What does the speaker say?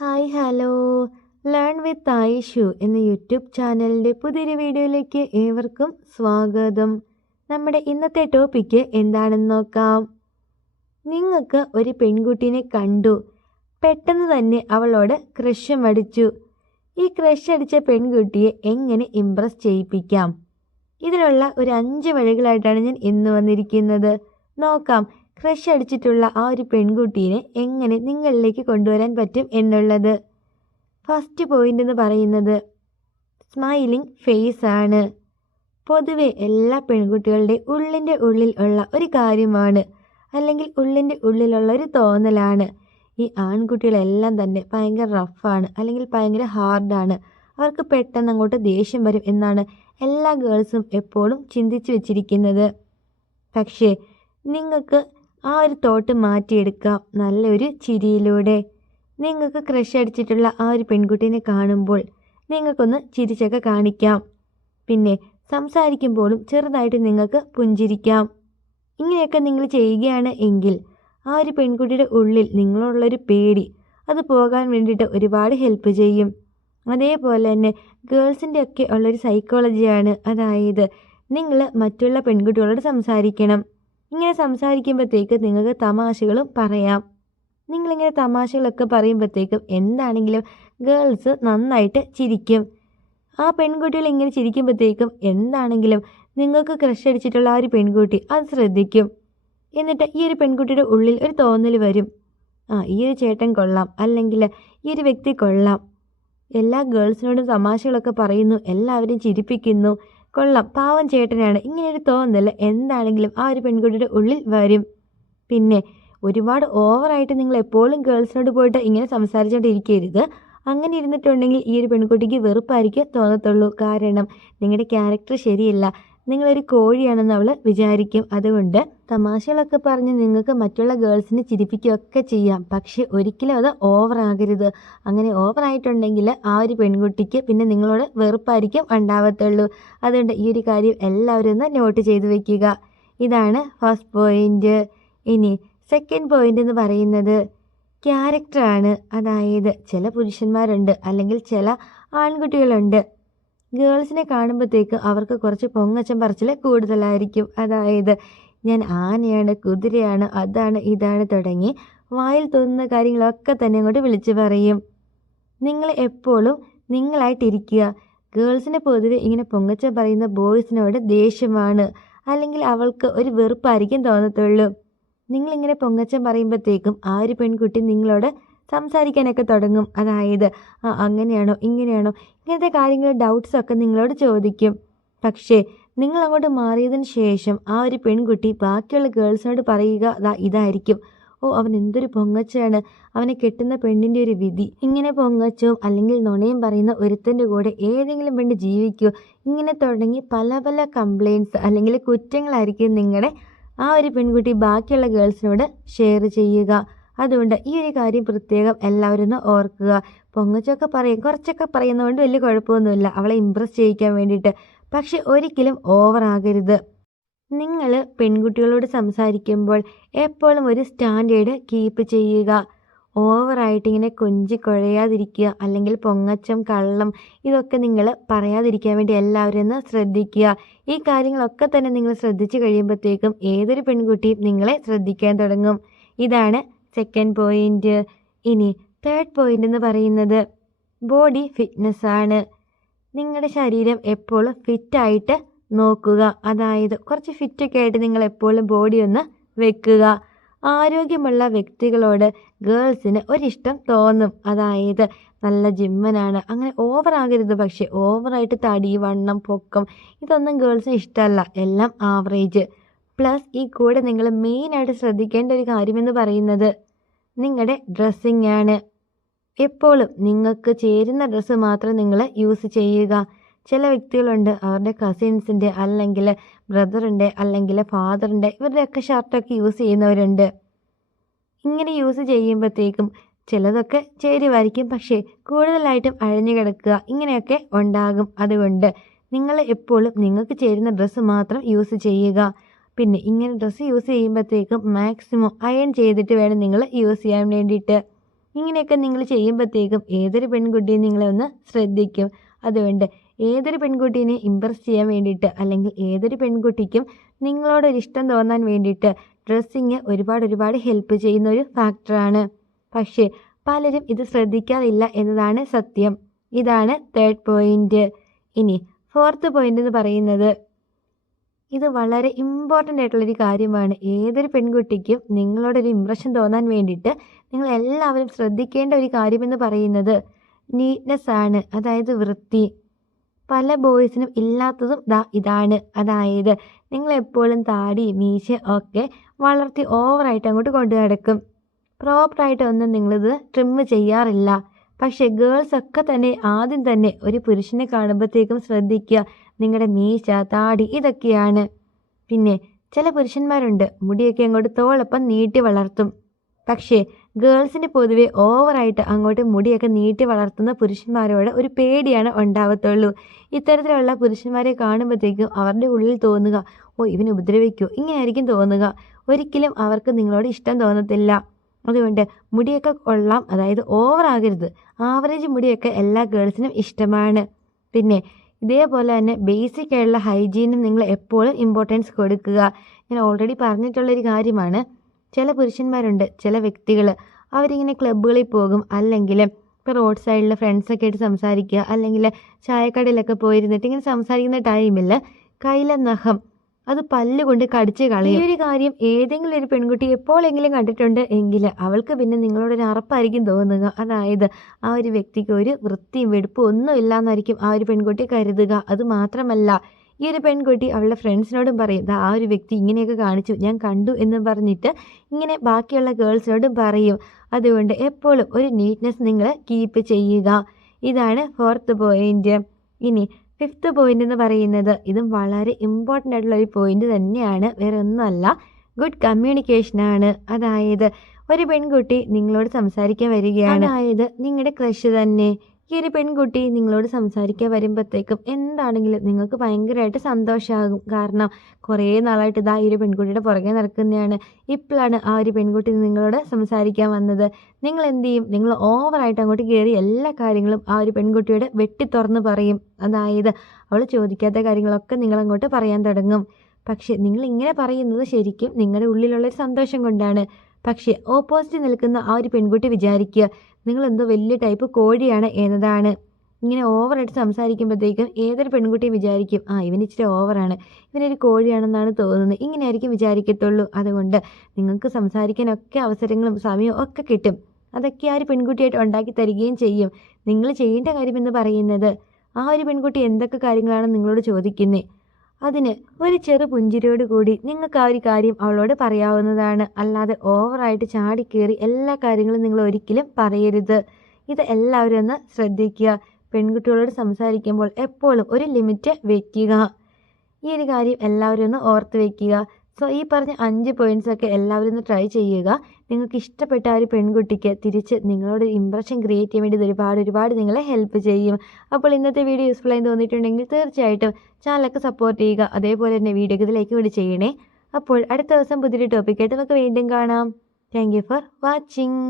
Hi hello learn with Ayishu എന്ന YouTube ചാനലിൻ്റെ പുതിയൊരു വീഡിയോയിലേക്ക് ഏവർക്കും സ്വാഗതം. നമ്മുടെ ഇന്നത്തെ ടോപ്പിക്ക് എന്താണെന്ന് നോക്കാം. നിങ്ങൾക്ക് ഒരു പെൺകുട്ടീനെ കണ്ടു, പെട്ടെന്ന് തന്നെ അവളോട് ക്രഷും അടിച്ചു. ഈ ക്രഷ് അടിച്ച പെൺകുട്ടിയെ എങ്ങനെ ഇംപ്രസ് ചെയ്യിപ്പിക്കാം? ഇതിനുള്ള ഒരു 5 വഴികളായിട്ടാണ് ഞാൻ ഇന്ന് വന്നിരിക്കുന്നത്. നോക്കാം ക്രഷ് അടിച്ചിട്ടുള്ള ആ ഒരു പെൺകുട്ടീനെ എങ്ങനെ നിങ്ങളിലേക്ക് കൊണ്ടുവരാൻ പറ്റും എന്നുള്ളത്. ഫസ്റ്റ് പോയിന്റ് എന്ന് പറയുന്നത് സ്മൈലിംഗ് ഫേസ് ആണ്. പൊതുവെ എല്ലാ പെൺകുട്ടികളുടെ ഉള്ളിൻ്റെ ഉള്ളിൽ ഉള്ള ഒരു കാര്യമാണ്, അല്ലെങ്കിൽ ഉള്ളിൻ്റെ ഉള്ളിലുള്ള ഒരു തോന്നലാണ്. ഈ ആൺകുട്ടികളെല്ലാം തന്നെ ഭയങ്കര റഫാണ്, അല്ലെങ്കിൽ ഭയങ്കര ഹാർഡാണ്, അവർക്ക് പെട്ടെന്ന് അങ്ങോട്ട് ദേഷ്യം വരും എന്നാണ് എല്ലാ ഗേൾസും എപ്പോഴും ചിന്തിച്ചു വെച്ചിരിക്കുന്നത്. പക്ഷേ നിങ്ങൾക്ക് ആ ഒരു തോട്ട് മാറ്റിയെടുക്കാം നല്ലൊരു ചിരിയിലൂടെ. നിങ്ങൾക്ക് ക്രഷ് അടിച്ചിട്ടുള്ള ആ ഒരു പെൺകുട്ടീനെ കാണുമ്പോൾ നിങ്ങൾക്കൊന്ന് ചിരിച്ചൊക്കെ കാണിക്കാം. പിന്നെ സംസാരിക്കുമ്പോഴും ചെറുതായിട്ട് നിങ്ങൾക്ക് പുഞ്ചിരിക്കാം. ഇങ്ങനെയൊക്കെ നിങ്ങൾ ചെയ്യുകയാണ് എങ്കിൽ ആ ഒരു പെൺകുട്ടിയുടെ ഉള്ളിൽ നിങ്ങളുള്ളൊരു പേടി അത് പോകാൻ വേണ്ടിയിട്ട് ഒരുപാട് ഹെൽപ്പ് ചെയ്യും. അതേപോലെ തന്നെ ഗേൾസിൻ്റെ ഒക്കെ ഉള്ളൊരു സൈക്കോളജിയാണ്, അതായത് നിങ്ങൾ മറ്റുള്ള പെൺകുട്ടികളോട് സംസാരിക്കണം. ഇങ്ങനെ സംസാരിക്കുമ്പോഴത്തേക്ക് നിങ്ങൾക്ക് തമാശകളും പറയാം. നിങ്ങളിങ്ങനെ തമാശകളൊക്കെ പറയുമ്പോഴത്തേക്കും എന്താണെങ്കിലും ഗേൾസ് നന്നായിട്ട് ചിരിക്കും. ആ പെൺകുട്ടികൾ ഇങ്ങനെ ചിരിക്കുമ്പോഴത്തേക്കും എന്താണെങ്കിലും നിങ്ങൾക്ക് ക്രഷ് അടിച്ചിട്ടുള്ള ആ ഒരു പെൺകുട്ടി അത് ശ്രദ്ധിക്കും. എന്നിട്ട് ഈ ഒരു പെൺകുട്ടിയുടെ ഉള്ളിൽ ഒരു തോന്നൽ വരും, ഈ ഒരു ചേട്ടൻ കൊള്ളാം, അല്ലെങ്കിൽ ഈ ഒരു വ്യക്തി കൊള്ളാം, എല്ലാ ഗേൾസിനോടും തമാശകളൊക്കെ പറയുന്നു, എല്ലാവരും ചിരിപ്പിക്കുന്നു, കൊള്ളാം, പാവം ചേട്ടനാണ്. ഇങ്ങനെയൊരു തോന്നൽ എന്താണെങ്കിലും ആ ഒരു പെൺകുട്ടിയുടെ ഉള്ളിൽ വരും. പിന്നെ ഒരുപാട് ഓവറായിട്ട് നിങ്ങൾ എപ്പോഴും ഗേൾസിനോട് പോയിട്ട് ഇങ്ങനെ സംസാരിച്ചുകൊണ്ടിരിക്കരുത്. അങ്ങനെ ഇരുന്നിട്ടുണ്ടെങ്കിൽ ഈ ഒരു പെൺകുട്ടിക്ക് വെറുപ്പായിരിക്കും തോന്നത്തുള്ളൂ. കാരണം നിങ്ങളുടെ ക്യാരക്ടർ ശരിയല്ല, നിങ്ങളൊരു കോഴിയാണെന്ന് അവൾ വിചാരിക്കും. അതുകൊണ്ട് തമാശകളൊക്കെ പറഞ്ഞ് നിങ്ങൾക്ക് മറ്റുള്ള ഗേൾസിനെ ചിരിപ്പിക്കുകയൊക്കെ ചെയ്യാം, പക്ഷെ ഒരിക്കലും അത് ഓവറാകരുത്. അങ്ങനെ ഓവറായിട്ടുണ്ടെങ്കിൽ ആ ഒരു പെൺകുട്ടിക്ക് പിന്നെ നിങ്ങളോട് വെറുപ്പായിരിക്കും ഉണ്ടാവത്തുള്ളൂ. അതുകൊണ്ട് ഈ ഒരു കാര്യം എല്ലാവരും ഒന്ന് നോട്ട് ചെയ്ത് വയ്ക്കുക. ഇതാണ് ഫസ്റ്റ് പോയിന്റ്. ഇനി സെക്കൻഡ് പോയിന്റ് എന്ന് പറയുന്നത് ക്യാരക്ടറാണ്. അതായത് ചില പുരുഷന്മാരുണ്ട്, അല്ലെങ്കിൽ ചില ആൺകുട്ടികളുണ്ട്, ഗേൾസിനെ കാണുമ്പോഴത്തേക്ക് അവർക്ക് കുറച്ച് പൊങ്ങച്ചം പറച്ചിൽ കൂടുതലായിരിക്കും. അതായത് ഞാൻ ആനയാണ്, കുതിരയാണ്, അതാണ് ഇതാണ് തുടങ്ങി വായിൽ തോന്നുന്ന കാര്യങ്ങളൊക്കെ തന്നെ അങ്ങോട്ട് വിളിച്ചു പറയും. നിങ്ങൾ എപ്പോഴും നിങ്ങളായിട്ടിരിക്കുക. ഗേൾസിനെ പൊതുവെ ഇങ്ങനെ പൊങ്ങച്ചം പറയുന്ന ബോയ്സിനോട് ദേഷ്യമാണ്, അല്ലെങ്കിൽ അവൾക്ക് ഒരു വെറുപ്പായിരിക്കും തോന്നത്തുള്ളൂ. നിങ്ങളിങ്ങനെ പൊങ്ങച്ചം പറയുമ്പോഴത്തേക്കും ആ ഒരു പെൺകുട്ടി നിങ്ങളോട് സംസാരിക്കാനൊക്കെ തുടങ്ങും. അതായത് അങ്ങനെയാണോ ഇങ്ങനെയാണോ ഇങ്ങനത്തെ കാര്യങ്ങൾ ഡൗട്ട്സൊക്കെ നിങ്ങളോട് ചോദിക്കും. പക്ഷേ നിങ്ങൾ അങ്ങോട്ട് മാറിയതിന് ശേഷം ആ ഒരു പെൺകുട്ടി ബാക്കിയുള്ള ഗേൾസിനോട് പറയുക ഇതായിരിക്കും, അവൻ എന്തൊരു പൊങ്ങച്ചാണ്, അവനെ കെട്ടുന്ന പെണ്ണിൻ്റെ ഒരു വിധി. ഇങ്ങനെ പൊങ്ങച്ചവും അല്ലെങ്കിൽ നുണയും പറയുന്ന ഒരുത്തൻ്റെ കൂടെ ഏതെങ്കിലും പെണ്ണ് ജീവിക്കുമോ? ഇങ്ങനെ തുടങ്ങി പല പല കംപ്ലയിൻറ്റ്സ് അല്ലെങ്കിൽ കുറ്റങ്ങളായിരിക്കും നിങ്ങളുടെ ആ ഒരു പെൺകുട്ടി ബാക്കിയുള്ള ഗേൾസിനോട് ഷെയർ ചെയ്യുക. അതുകൊണ്ട് ഈ ഒരു കാര്യം പ്രത്യേകം എല്ലാവരും ഒന്ന് ഓർക്കുക. പൊങ്ങച്ചൊക്കെ പറയും, കുറച്ചൊക്കെ പറയുന്നതുകൊണ്ട് വലിയ കുഴപ്പമൊന്നുമില്ല അവളെ ഇമ്പ്രസ് ചെയ്യിക്കാൻ വേണ്ടിയിട്ട്. പക്ഷെ ഒരിക്കലും ഓവറാകരുത്. നിങ്ങൾ പെൺകുട്ടികളോട് സംസാരിക്കുമ്പോൾ എപ്പോഴും ഒരു സ്റ്റാൻഡേർഡ് കീപ്പ് ചെയ്യുക. ഓവറായിട്ട് ഇങ്ങനെ കൊഞ്ചി കുഴയാതിരിക്കുക, അല്ലെങ്കിൽ പൊങ്ങച്ചം കള്ളം ഇതൊക്കെ നിങ്ങൾ പറയാതിരിക്കാൻ വേണ്ടി എല്ലാവരും ഒന്ന് ശ്രദ്ധിക്കുക. ഈ കാര്യങ്ങളൊക്കെ തന്നെ നിങ്ങൾ ശ്രദ്ധിച്ചു കഴിയുമ്പോഴത്തേക്കും ഏതൊരു പെൺകുട്ടിയും നിങ്ങളെ ശ്രദ്ധിക്കാൻ തുടങ്ങും. ഇതാണ് സെക്കൻഡ് പോയിന്റ്. ഇനി തേർഡ് പോയിന്റ് എന്ന് പറയുന്നത് ബോഡി ഫിറ്റ്നസ് ആണ്. നിങ്ങളുടെ ശരീരം എപ്പോഴും ഫിറ്റായിട്ട് നോക്കുക. അതായത് കുറച്ച് ഫിറ്റൊക്കെ ആയിട്ട് നിങ്ങൾ എപ്പോഴും ബോഡി ഒന്ന് വെക്കുക. ആരോഗ്യമുള്ള വ്യക്തികളോട് ഗേൾസിന് ഒരിഷ്ടം തോന്നും. അതായത് നല്ല ജിമ്മനാണ്, അങ്ങനെ ഓവറാകരുത്. പക്ഷേ ഓവറായിട്ട് തടി, വണ്ണം, പൊക്കം ഇതൊന്നും ഗേൾസിന് ഇഷ്ടമല്ല. എല്ലാം ആവറേജ്. പ്ലസ് ഈ കൂടെ നിങ്ങൾ മെയിനായിട്ട് ശ്രദ്ധിക്കേണ്ട ഒരു കാര്യമെന്ന് പറയുന്നത് നിങ്ങളുടെ ഡ്രസ്സിങ് ആണ്. എപ്പോഴും നിങ്ങൾക്ക് ചേരുന്ന ഡ്രസ്സ് മാത്രം നിങ്ങൾ യൂസ് ചെയ്യുക. ചില വ്യക്തികളുണ്ട്, അവരുടെ കസിൻസിൻ്റെ അല്ലെങ്കിൽ ബ്രദറിൻ്റെ അല്ലെങ്കിൽ ഫാദറിൻ്റെ ഇവരുടെയൊക്കെ ഷർട്ടൊക്കെ യൂസ് ചെയ്യുന്നവരുണ്ട്. ഇങ്ങനെ യൂസ് ചെയ്യുമ്പോഴത്തേക്കും ചിലതൊക്കെ ചേരുമായിരിക്കും, പക്ഷേ കൂടുതലായിട്ടും അഴിഞ്ഞു കിടക്കുക ഇങ്ങനെയൊക്കെ ഉണ്ടാകും. അതുകൊണ്ട് നിങ്ങൾ എപ്പോഴും നിങ്ങൾക്ക് ചേരുന്ന ഡ്രസ്സ് മാത്രം യൂസ് ചെയ്യുക. പിന്നെ ഇങ്ങനെ ഡ്രസ്സ് യൂസ് ചെയ്യുമ്പോഴത്തേക്കും മാക്സിമം അയൺ ചെയ്തിട്ട് വേണം നിങ്ങൾ യൂസ് ചെയ്യാൻ വേണ്ടിയിട്ട്. ഇങ്ങനെയൊക്കെ നിങ്ങൾ ചെയ്യുമ്പോഴത്തേക്കും ഏതൊരു പെൺകുട്ടിയും നിങ്ങളെ ഒന്ന് ശ്രദ്ധിക്കും. അതുകൊണ്ട് ഏതൊരു പെൺകുട്ടീനെ ഇമ്പ്രസ് ചെയ്യാൻ വേണ്ടിയിട്ട് അല്ലെങ്കിൽ ഏതൊരു പെൺകുട്ടിക്കും നിങ്ങളോടൊരിഷ്ടം തോന്നാൻ വേണ്ടിയിട്ട് ഡ്രസ്സിങ് ഒരുപാട് ഹെൽപ്പ് ചെയ്യുന്ന ഒരു ഫാക്ടറാണ്. പക്ഷേ പലരും ഇത് ശ്രദ്ധിക്കാറില്ല എന്നതാണ് സത്യം. ഇതാണ് 3rd പോയിന്റ്. ഇനി 4th പോയിന്റ് എന്ന് പറയുന്നത് ഇത് വളരെ ഇമ്പോർട്ടൻ്റ് ആയിട്ടുള്ളൊരു കാര്യമാണ്. ഏതൊരു പെൺകുട്ടിക്കും നിങ്ങളോടൊരു ഇമ്പ്രഷൻ തോന്നാൻ വേണ്ടിയിട്ട് നിങ്ങൾ എല്ലാവരും ശ്രദ്ധിക്കേണ്ട ഒരു കാര്യമെന്ന് പറയുന്നത് നീറ്റ്നെസ് ആണ്, അതായത് വൃത്തി. പല ബോയ്സിനും ഇല്ലാത്തതും ഇതാണ്. അതായത് നിങ്ങളെപ്പോഴും താടി മീശ ഒക്കെ വളർത്തി ഓവറായിട്ട് അങ്ങോട്ട് കൊണ്ടു നടക്കും. പ്രോപ്പറായിട്ടൊന്നും നിങ്ങളിത് ട്രിം ചെയ്യാറില്ല. പക്ഷേ ഗേൾസൊക്കെ തന്നെ ആദ്യം തന്നെ ഒരു പുരുഷനെ കാണുമ്പോഴത്തേക്കും ശ്രദ്ധിക്കുക നിങ്ങളുടെ മീശ താടി ഇതൊക്കെയാണ്. പിന്നെ ചില പുരുഷന്മാരുണ്ട് മുടിയൊക്കെ അങ്ങോട്ട് തോളൊപ്പം നീട്ടി വളർത്തും. പക്ഷേ ഗേൾസിന് പൊതുവെ ഓവറായിട്ട് അങ്ങോട്ട് മുടിയൊക്കെ നീട്ടി വളർത്തുന്ന പുരുഷന്മാരോട് ഒരു പേടിയാണ് ഉണ്ടാവത്തുള്ളൂ. ഇത്തരത്തിലുള്ള പുരുഷന്മാരെ കാണുമ്പോഴത്തേക്കും അവരുടെ ഉള്ളിൽ തോന്നുക, ഓ ഇവന് ഉപദ്രവിക്കൂ, ഇങ്ങനെയായിരിക്കും തോന്നുക. ഒരിക്കലും അവർക്ക് നിങ്ങളോട് ഇഷ്ടം തോന്നത്തില്ല. അതുകൊണ്ട് മുടിയൊക്കെ കൊള്ളാം, അതായത് ഓവറാകരുത്. ആവറേജ് മുടിയൊക്കെ എല്ലാ ഗേൾസിനും ഇഷ്ടമാണ്. പിന്നെ ഇതേപോലെ തന്നെ ബേസിക് ആയിട്ടുള്ള ഹൈജീനും നിങ്ങൾ എപ്പോഴും ഇമ്പോർട്ടൻസ് കൊടുക്കുക. ഞാൻ ഓൾറെഡി പറഞ്ഞിട്ടുള്ളൊരു കാര്യമാണ്. ചില പുരുഷന്മാരുണ്ട്, ചില വ്യക്തികൾ, അവരിങ്ങനെ ക്ലബ്ബുകളിൽ പോകും, അല്ലെങ്കിൽ ഇപ്പോൾ റോഡ് സൈഡിൽ ഫ്രണ്ട്സൊക്കെ ആയിട്ട് സംസാരിക്കുക, അല്ലെങ്കിൽ ചായക്കടയിലൊക്കെ പോയിരുന്നിട്ട് ഇങ്ങനെ സംസാരിക്കുന്ന ടൈമിൽ കയ്യിലെ നഖം അത് പല്ലുകൊണ്ട് കടിച്ച് കളയും. ഈ ഒരു കാര്യം ഏതെങ്കിലും ഒരു പെൺകുട്ടി എപ്പോഴെങ്കിലും കണ്ടിട്ടുണ്ട് എങ്കിൽ അവൾക്ക് പിന്നെ നിങ്ങളോടൊരു അറപ്പായിരിക്കും തോന്നുക. അതായത് ആ ഒരു വ്യക്തിക്ക് ഒരു വൃത്തിയും വെടുപ്പും ഒന്നും ഇല്ലാന്നായിരിക്കും ആ ഒരു പെൺകുട്ടി കരുതുക. അത് മാത്രമല്ല, ഈ ഒരു പെൺകുട്ടി അവളുടെ ഫ്രണ്ട്സിനോടും പറയും, ആ ഒരു വ്യക്തി ഇങ്ങനെയൊക്കെ കാണിച്ചു, ഞാൻ കണ്ടു എന്ന് പറഞ്ഞിട്ട് ഇങ്ങനെ ബാക്കിയുള്ള ഗേൾസിനോടും പറയും. അതുകൊണ്ട് എപ്പോഴും ഒരു നീറ്റ്നെസ് നിങ്ങൾ കീപ്പ് ചെയ്യുക. ഇതാണ് 4th പോയിന്റ്. ഇനി 5th പോയിന്റ് എന്ന് പറയുന്നത് ഇതും വളരെ ഇമ്പോർട്ടൻ്റ് ആയിട്ടുള്ള ഒരു പോയിന്റ് തന്നെയാണ്. വേറെ ഒന്നുമല്ല, ഗുഡ് കമ്മ്യൂണിക്കേഷനാണ്. അതായത് ഒരു പെൺകുട്ടി നിങ്ങളോട് സംസാരിക്കാൻ വരികയാണ്, അതായത് നിങ്ങളുടെ ക്രഷ് തന്നെ. ഈ ഒരു പെൺകുട്ടി നിങ്ങളോട് സംസാരിക്കാൻ വരുമ്പോഴത്തേക്കും എന്താണെങ്കിലും നിങ്ങൾക്ക് ഭയങ്കരമായിട്ട് സന്തോഷമാകും. കാരണം കുറേ നാളായിട്ട് ഈ ഒരു പെൺകുട്ടിയുടെ പുറകെ നടക്കുന്നതാണ്. ഇപ്പോഴാണ് ആ ഒരു പെൺകുട്ടി നിങ്ങളോട് സംസാരിക്കാൻ വന്നത്. നിങ്ങൾ എന്ത് ചെയ്യും? നിങ്ങൾ ഓവറായിട്ട് അങ്ങോട്ട് കയറി എല്ലാ കാര്യങ്ങളും ആ ഒരു പെൺകുട്ടിയോട് വെട്ടി തുറന്ന് പറയും. അതായത് അവൾ ചോദിക്കാത്ത കാര്യങ്ങളൊക്കെ നിങ്ങളങ്ങോട്ട് പറയാൻ തുടങ്ങും. പക്ഷെ നിങ്ങൾ ഇങ്ങനെ പറയുന്നത് ശരിക്കും നിങ്ങളുടെ ഉള്ളിലുള്ളൊരു സന്തോഷം കൊണ്ടാണ്. പക്ഷേ ഓപ്പോസിറ്റ് നിൽക്കുന്ന ആ ഒരു പെൺകുട്ടി വിചാരിക്കുക നിങ്ങളെന്തോ വലിയ ടൈപ്പ് കോഴിയാണ് എന്നതാണ്. ഇങ്ങനെ ഓവറായിട്ട് സംസാരിക്കുമ്പോഴത്തേക്കും ഏതൊരു പെൺകുട്ടിയും വിചാരിക്കും, ഇവൻ ഇച്ചിരി ഓവറാണ്, ഇവനൊരു കോഴിയാണെന്നാണ് തോന്നുന്നത്, ഇങ്ങനെയായിരിക്കും വിചാരിക്കത്തുള്ളൂ. അതുകൊണ്ട് നിങ്ങൾക്ക് സംസാരിക്കാനൊക്കെ അവസരങ്ങളും സമയവും ഒക്കെ കിട്ടും. അതൊക്കെ ആ ഒരു പെൺകുട്ടിയായിട്ട് ഉണ്ടാക്കി തരികയും ചെയ്യും. നിങ്ങൾ ചെയ്യേണ്ട കാര്യമെന്ന് പറയുന്നത് ആ ഒരു പെൺകുട്ടി എന്തൊക്കെ കാര്യങ്ങളാണ് നിങ്ങളോട് ചോദിക്കുന്നത്, അതിന് ഒരു ചെറു പുഞ്ചിരിയോട് കൂടി നിങ്ങൾക്ക് ആ ഒരു കാര്യം അവളോട് പറയാവുന്നതാണ്. അല്ലാതെ ഓവറായിട്ട് ചാടിക്കേറി എല്ലാ കാര്യങ്ങളും നിങ്ങൾ ഒരിക്കലും പറയരുത്. ഇത് എല്ലാവരും ഒന്ന് ശ്രദ്ധിക്കുക. പെൺകുട്ടികളോട് സംസാരിക്കുമ്പോൾ എപ്പോഴും ഒരു ലിമിറ്റ് വയ്ക്കുക. ഈ ഒരു കാര്യം എല്ലാവരും ഒന്ന് ഓർത്ത് വയ്ക്കുക. സോ ഈ പറഞ്ഞ 5 പോയിൻറ്റ്സൊക്കെ എല്ലാവരും ഒന്ന് ട്രൈ ചെയ്യുക. നിങ്ങൾക്ക് ഇഷ്ടപ്പെട്ട ആ ഒരു പെൺകുട്ടിക്ക് തിരിച്ച് നിങ്ങളോട് ഇമ്പ്രഷൻ ക്രിയേറ്റ് ചെയ്യാൻ വേണ്ടി ഒരുപാട് നിങ്ങളെ ഹെൽപ്പ് ചെയ്യും. അപ്പോൾ ഇന്നത്തെ വീഡിയോ യൂസ്ഫുൾ ആയി തോന്നിയിട്ടുണ്ടെങ്കിൽ തീർച്ചയായിട്ടും ചാനലൊക്കെ സപ്പോർട്ട് ചെയ്യുക. അതേപോലെ തന്നെ വീഡിയോക്ക് ലൈക്ക് കൂടി ചെയ്യണേ. അപ്പോൾ അടുത്ത ദിവസം പുതിയൊരു ടോപ്പിക്കായിട്ട് നമുക്ക് വീണ്ടും കാണാം. Thank you for watching.